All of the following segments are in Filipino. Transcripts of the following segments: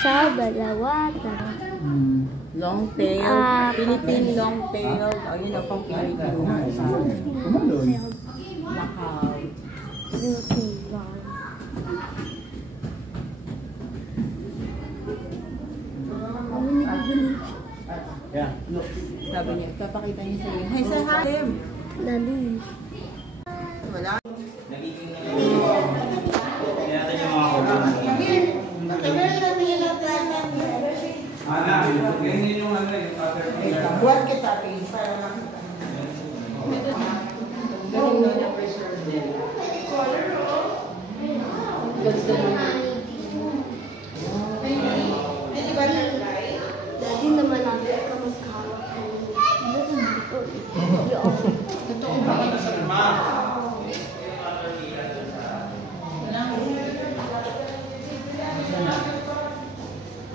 Sa dalawa. Long tail. Philippine long tail. Ayun na pang Philippine. Macau. Sabi niya, kapakita niya sa iyo. Hi, say hi! Dali. Wala. Nagiging natin yung mga kulong. Ganyan yung ano yung other. Buwan kita, para makita. Galing na niya preserve din. Ganda naman. Dati naman natin ka maghawak. Totoo ba?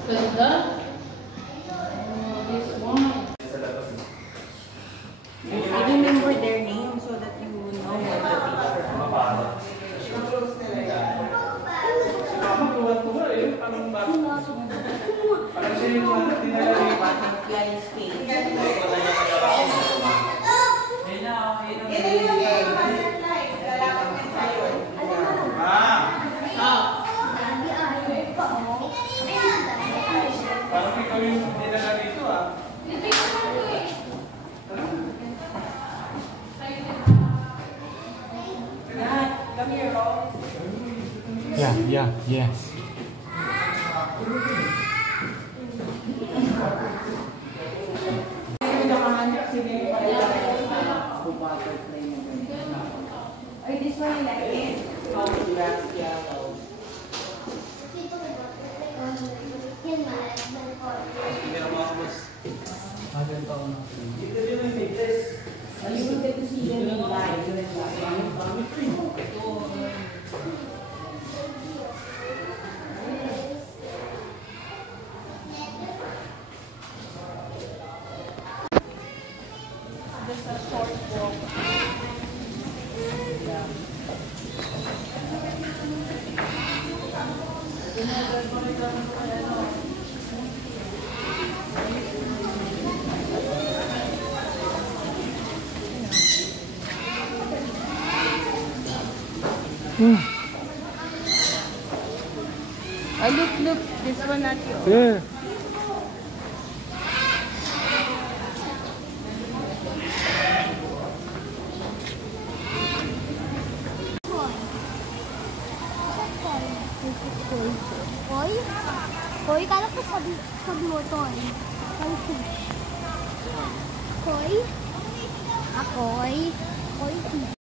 Ganda? Remember their name so that you know what the Parang ikaw yung dinala dito ah. Come here, Ro. Yes. Ay, this one I like it. Oh, grass yellow. Nalimutan ko siya yung live. Just a short walk. Oh, look, this one not yours. Yeah. Koi? Koi? Kala ko sabi mo to eh. Fish. Koi? Koi? Koi fish.